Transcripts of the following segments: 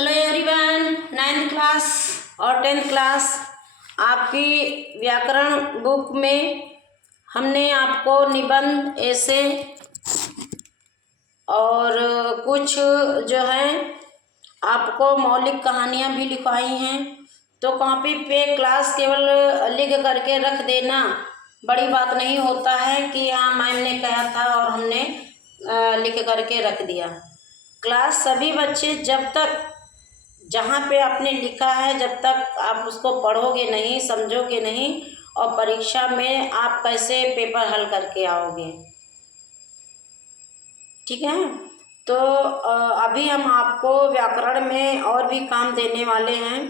Hello everyone, 9th class और 10th class आपकी व्याकरण बुक में हमने आपको निबंध ऐसे और कुछ जो है आपको मौलिक कहानियाँ भी लिखवाई हैं। तो कॉपी पे क्लास केवल लिख करके रख देना बड़ी बात नहीं होता है कि हाँ मैम ने कहा था और हमने लिख करके रख दिया। क्लास सभी बच्चे जब तक जहाँ पे आपने लिखा है जब तक आप उसको पढ़ोगे नहीं, समझोगे नहीं और परीक्षा में आप कैसे पेपर हल करके आओगे। ठीक है, तो अभी हम आपको व्याकरण में और भी काम देने वाले हैं,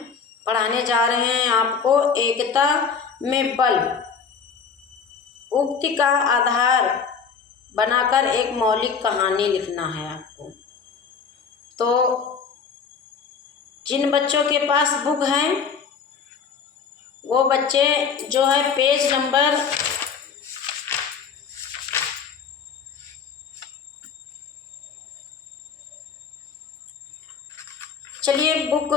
पढ़ाने जा रहे हैं आपको एकता में बल उक्ति का आधार बनाकर एक मौलिक कहानी लिखना है आपको। तो जिन बच्चों के पास बुक है वो बच्चे जो है पेज नंबर चलिए बुक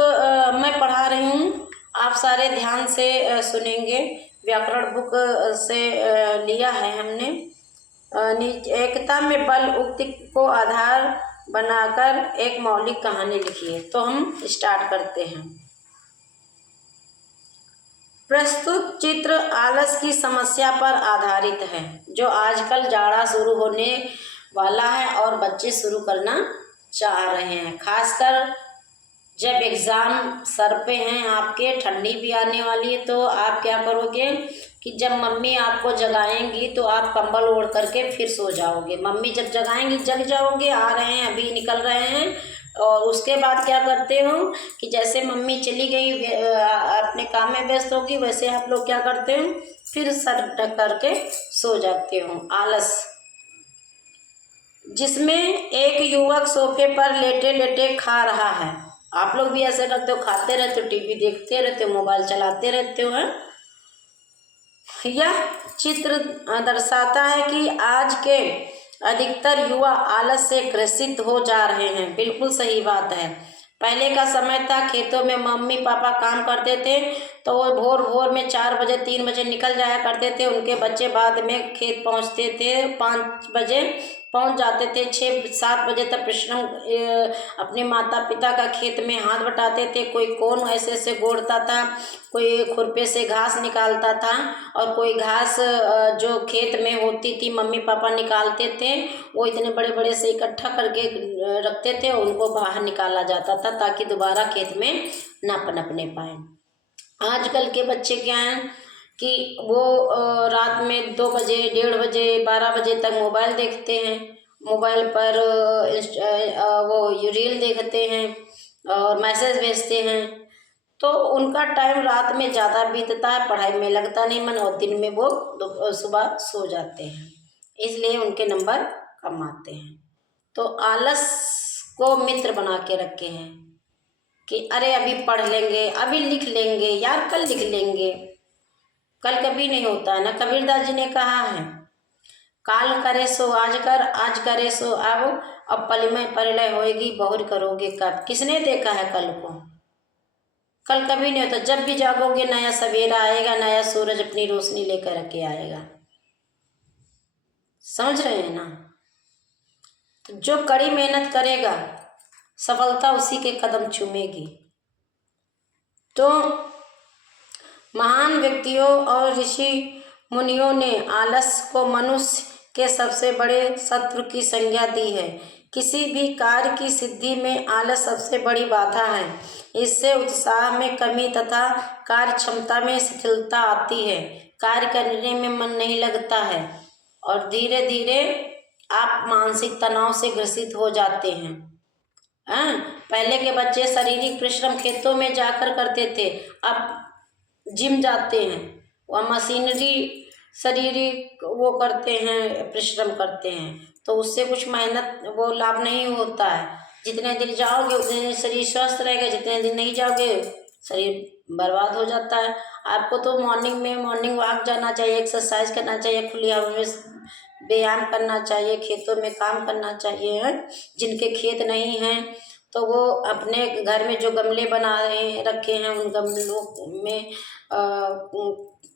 मैं पढ़ा रही हूँ, आप सारे ध्यान से सुनेंगे। व्याकरण बुक से लिया है हमने। एकता में बल उक्ति को आधार बनाकर एक मौलिक कहानी लिखिए। तो हम स्टार्ट करते हैं। प्रस्तुत चित्र आलस की समस्या पर आधारित है, जो आजकल जाड़ा शुरू होने वाला है और बच्चे शुरू करना चाह रहे हैं। खासकर जब एग्ज़ाम सर पे हैं आपके, ठंडी भी आने वाली है, तो आप क्या करोगे कि जब मम्मी आपको जगाएंगी तो आप कंबल ओढ़ करके फिर सो जाओगे। मम्मी जब जगाएंगी जग जाओगे, आ रहे हैं अभी निकल रहे हैं। और उसके बाद क्या करते हो कि जैसे मम्मी चली गई अपने काम में व्यस्त होगी, वैसे आप लोग क्या करते हो फिर सर ढक करके सो जाते हो। आलस, जिसमें एक युवक सोफे पर लेटे लेटे खा रहा है। आप लोग भी ऐसे करते हो, खाते रहते हो, टीवी देखते रहते हो, मोबाइल चलाते रहते हो। यह चित्र दर्शाता है कि आज के अधिकतर युवा आलस से ग्रसित हो जा रहे हैं। बिल्कुल सही बात है। पहले का समय था, खेतों में मम्मी पापा काम करते थे तो वो भोर भोर में 4 बजे 3 बजे निकल जाया करते थे। उनके बच्चे बाद में खेत पहुंचते थे, 5 बजे पहुंच जाते थे। 6-7 बजे तक परिश्रम अपने माता पिता का खेत में हाथ बटाते थे। कोई कौन ऐसे ऐसे गोड़ता था, कोई खुरपे से घास निकालता था और कोई घास जो खेत में होती थी मम्मी पापा निकालते थे, वो इतने बड़े बड़े से इकट्ठा करके रखते थे और उनको बाहर निकाला जाता था ताकि दोबारा खेत में ना पनपने पाए। आजकल के बच्चे क्या हैं कि वो रात में 2 बजे 1:30 बजे 12 बजे तक मोबाइल देखते हैं। मोबाइल पर वो रील देखते हैं और मैसेज भेजते हैं। तो उनका टाइम रात में ज़्यादा बीतता है, पढ़ाई में लगता नहीं मन, और दिन में वो सुबह सो जाते हैं, इसलिए उनके नंबर कम आते हैं। तो आलस को मित्र बना के रखे हैं कि अरे अभी पढ़ लेंगे, अभी लिख लेंगे यार, कल लिख लेंगे। कल कभी नहीं होता है ना। कबीरदास जी ने कहा है, काल करे सो आज कर, आज करे सो अब पल में प्रलय होएगी, बहुर करोगे कब। किसने देखा है कल को? कल कभी नहीं होता। जब भी जागोगे नया सवेरा आएगा, नया सूरज अपनी रोशनी लेकर के आएगा। समझ रहे हैं ना? तो जो कड़ी मेहनत करेगा सफलता उसी के कदम चूमेगी। तो महान व्यक्तियों और ऋषि मुनियों ने आलस को मनुष्य के सबसे बड़े शत्रु की संज्ञा दी है। किसी भी कार्य की सिद्धि में आलस सबसे बड़ी बाधा है। इससे उत्साह में कमी तथा कार्य क्षमता में शिथिलता आती है। कार्य करने में मन नहीं लगता है और धीरे धीरे आप मानसिक तनाव से ग्रसित हो जाते हैं। पहले के बच्चे शारीरिक परिश्रम खेतों में जाकर करते थे, अब जिम जाते हैं, वह मशीनरी शारीरिक वो करते हैं, परिश्रम करते हैं, तो उससे कुछ मेहनत वो लाभ नहीं होता है। जितने दिन जाओगे उतने दिन शरीर स्वस्थ रहेगा, जितने दिन नहीं जाओगे शरीर बर्बाद हो जाता है। आपको तो मॉर्निंग वॉक जाना चाहिए, एक्सरसाइज करना चाहिए, खुली हवा में व्यायाम करना चाहिए, खेतों में काम करना चाहिए। जिनके खेत नहीं हैं तो वो अपने घर में जो गमले बनाए रखे हैं उन गमलों में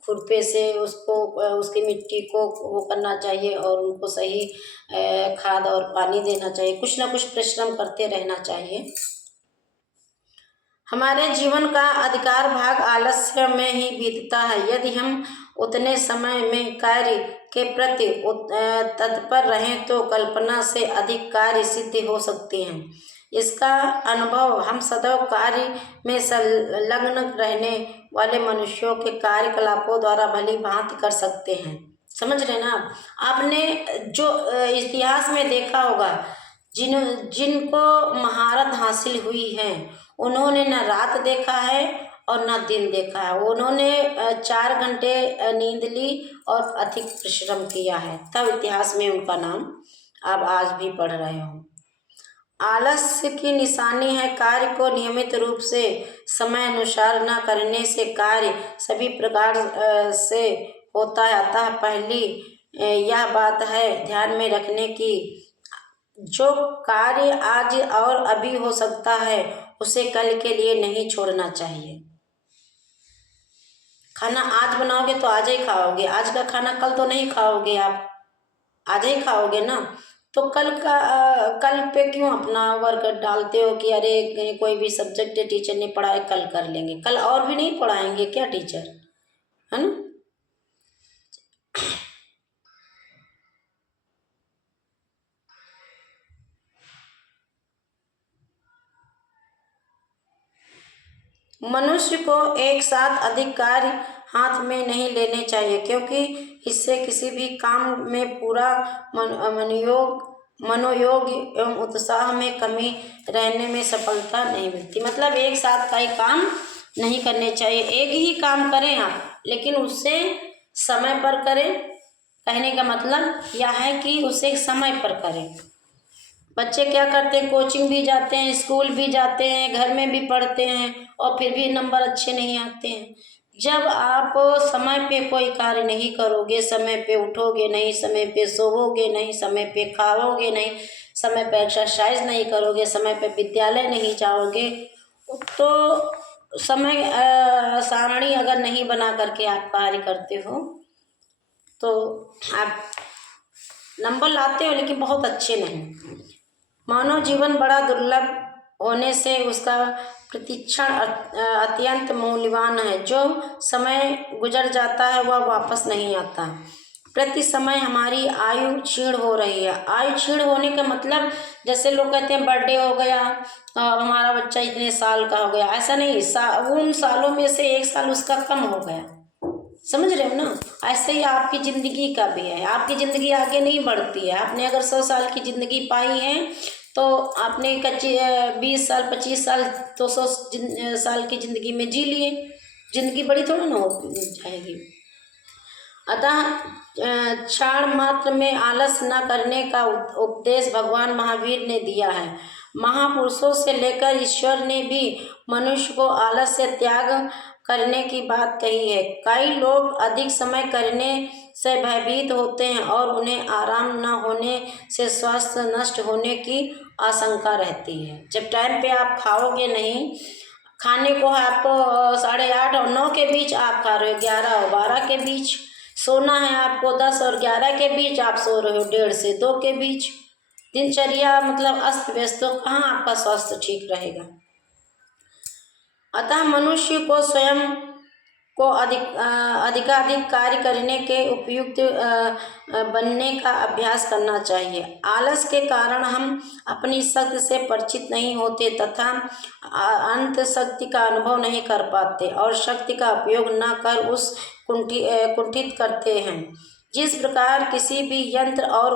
खुरपे से उसको उसकी मिट्टी को वो करना चाहिए और उनको सही खाद और पानी देना चाहिए। कुछ ना कुछ परिश्रम करते रहना चाहिए। हमारे जीवन का अधिकार भाग आलस्य में ही बीतता है। यदि हम उतने समय में कार्य के प्रति तत्पर रहें तो कल्पना से अधिक कार्य सिद्ध हो सकते हैं। इसका अनुभव हम सदैव कार्य में संलग्न रहने वाले मनुष्यों के कार्यकलापों द्वारा भली भांति कर सकते हैं। समझ रहे ना आप? आपने जो इतिहास में देखा होगा, जिनको महारत हासिल हुई है उन्होंने न रात देखा है और न दिन देखा है। उन्होंने 4 घंटे नींद ली और अधिक परिश्रम किया है, तब इतिहास में उनका नाम आप आज भी पढ़ रहे हो। आलस्य की निशानी है कार्य को नियमित रूप से समय अनुसार न करने से कार्य सभी प्रकार से होता है। अतः पहली यह बात है ध्यान में रखने की, जो कार्य आज और अभी हो सकता है उसे कल के लिए नहीं छोड़ना चाहिए। खाना आज बनाओगे तो आज ही खाओगे, आज का खाना कल तो नहीं खाओगे, आप आज ही खाओगे ना। तो कल पे क्यों अपना वर्क डालते हो कि अरे कोई भी सब्जेक्ट टीचर ने पढ़ाए कल कर लेंगे, कल और भी नहीं पढ़ाएंगे क्या टीचर, है ना। मनुष्य को एक साथ अधिक कार्य हाथ में नहीं लेने चाहिए, क्योंकि इससे किसी भी काम में पूरा मनोयोग एवं उत्साह में कमी रहने में सफलता नहीं मिलती। मतलब एक साथ कई काम नहीं करने चाहिए, एक ही काम करें आप, लेकिन उससे समय पर करें। कहने का मतलब यह है कि उसे समय पर करें। बच्चे क्या करते हैं, कोचिंग भी जाते हैं, स्कूल भी जाते हैं, घर में भी पढ़ते हैं और फिर भी नंबर अच्छे नहीं आते हैं। जब आप समय पे कोई कार्य नहीं करोगे, समय पे उठोगे नहीं, समय पे सोओगे नहीं, समय पे खाओगे नहीं, समय पे एक्सरसाइज नहीं करोगे, समय पे विद्यालय नहीं जाओगे, तो समय सारणी अगर नहीं बना करके आप कार्य करते हो तो आप नंबर लाते हो लेकिन बहुत अच्छे नहीं। मानव जीवन बड़ा दुर्लभ होने से उसका प्रतिक्षण अत्यंत मूल्यवान है। जो समय गुजर जाता है वह वापस नहीं आता। प्रति समय हमारी आयु क्षीण हो रही है। आयु क्षीण होने का मतलब जैसे लोग कहते हैं बर्थडे हो गया, हमारा बच्चा इतने साल का हो गया, ऐसा नहीं, उन सालों में से 1 साल उसका कम हो गया। समझ रहे हो ना। ऐसे ही आपकी ज़िंदगी का भी है, आपकी ज़िंदगी आगे नहीं बढ़ती है। आपने अगर 100 साल की ज़िंदगी पाई है तो आपने 20 साल 25 साल तो 100 साल की ज़िंदगी में जी लिए, ज़िंदगी बड़ी थोड़ा ना हो जाएगी। अतः क्षण मात्र में आलस न करने का उपदेश भगवान महावीर ने दिया है। महापुरुषों से लेकर ईश्वर ने भी मनुष्य को आलस से त्याग करने की बात कही है। कई लोग अधिक समय करने से भयभीत होते हैं और उन्हें आराम न होने से स्वास्थ्य नष्ट होने की आशंका रहती है। जब टाइम पे आप खाओगे नहीं, खाने को आपको 8:30 और 9 के बीच आप खा रहे हो, 11 और 12 के बीच सोना है आपको, 10 और 11 के बीच आप सो रहे हो, 1:30 से 2 के बीच, दिनचर्या मतलब अस्त व्यस्त, तो कहाँ आपका स्वास्थ्य ठीक रहेगा। अतः मनुष्य को स्वयं को अधिकाधिक कार्य करने के उपयुक्त बनने का अभ्यास करना चाहिए। आलस के कारण हम अपनी शक्ति से परिचित नहीं होते तथा अंत शक्ति का अनुभव नहीं कर पाते और शक्ति का उपयोग न कर उस कुंठित करते हैं। जिस प्रकार किसी भी यंत्र और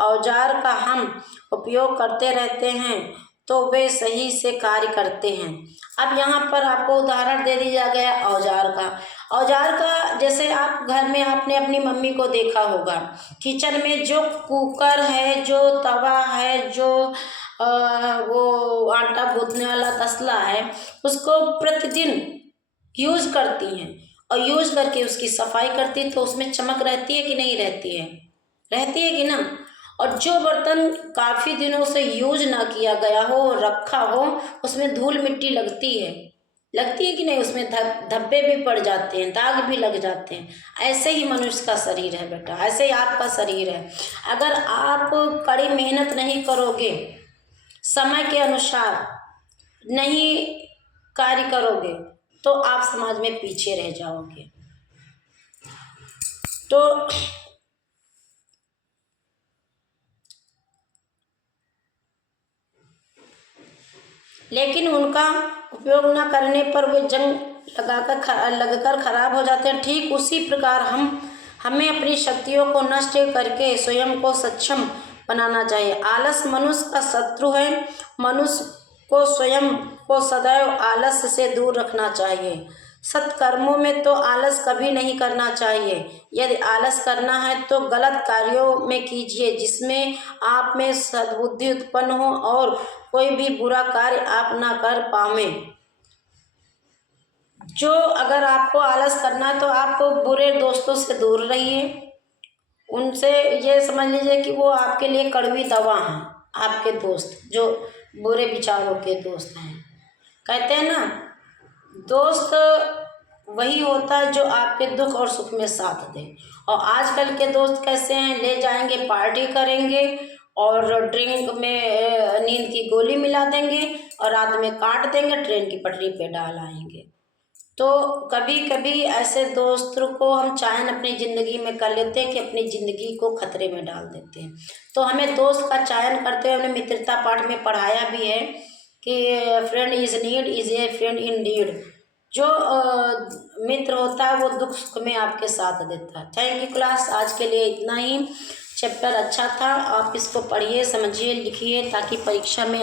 औजार का हम उपयोग करते रहते हैं तो वे सही से कार्य करते हैं। अब यहाँ पर आपको उदाहरण दे दिया गया औजार का। जैसे आप घर में आपने अपनी मम्मी को देखा होगा, किचन में जो कुकर है, जो तवा है, जो वो आटा गूंथने वाला तसला है, उसको प्रतिदिन यूज करती हैं और यूज करके उसकी सफाई करती, तो उसमें चमक रहती है कि नहीं रहती है? रहती है कि ना। और जो बर्तन काफ़ी दिनों से यूज ना किया गया हो, रखा हो, उसमें धूल मिट्टी लगती है कि नहीं, उसमें धब्बे भी पड़ जाते हैं, दाग भी लग जाते हैं। ऐसे ही मनुष्य का शरीर है बेटा, ऐसे ही आपका शरीर है। अगर आप कड़ी मेहनत नहीं करोगे, समय के अनुसार नहीं कार्य करोगे, तो आप समाज में पीछे रह जाओगे। तो लेकिन उनका उपयोग न करने पर वे जंग लगकर खराब हो जाते हैं। ठीक उसी प्रकार हमें अपनी शक्तियों को नष्ट करके स्वयं को सक्षम बनाना चाहिए। आलस मनुष्य का शत्रु है। मनुष्य को स्वयं को सदैव आलस्य से दूर रखना चाहिए। सत्कर्मों में तो आलस कभी नहीं करना चाहिए। यदि आलस करना है तो गलत कार्यों में कीजिए, जिसमें आप में सद्बुद्धि उत्पन्न हो और कोई भी बुरा कार्य आप ना कर पावें। जो अगर आपको आलस करना है तो आप बुरे दोस्तों से दूर रहिए। उनसे ये समझ लीजिए कि वो आपके लिए कड़वी दवा हैं। आपके दोस्त जो बुरे विचारों के दोस्त हैं, कहते हैं ना, दोस्त वही होता है जो आपके दुख और सुख में साथ दे। और आजकल के दोस्त कैसे हैं, ले जाएंगे, पार्टी करेंगे और ड्रिंक में नींद की गोली मिला देंगे और रात में काट देंगे, ट्रेन की पटरी पे डाल आएंगे। तो कभी कभी ऐसे दोस्तों को हम चयन अपनी ज़िंदगी में कर लेते हैं कि अपनी ज़िंदगी को खतरे में डाल देते हैं। तो हमें दोस्त का चयन करते हुए हमने मित्रता पाठ में पढ़ाया भी है कि friend is need is a friend indeed. जो मित्र होता है वो दुख सुख में आपके साथ देता है। थैंक यू क्लास, आज के लिए इतना ही। चैप्टर अच्छा था, आप इसको पढ़िए, समझिए, लिखिए, ताकि परीक्षा में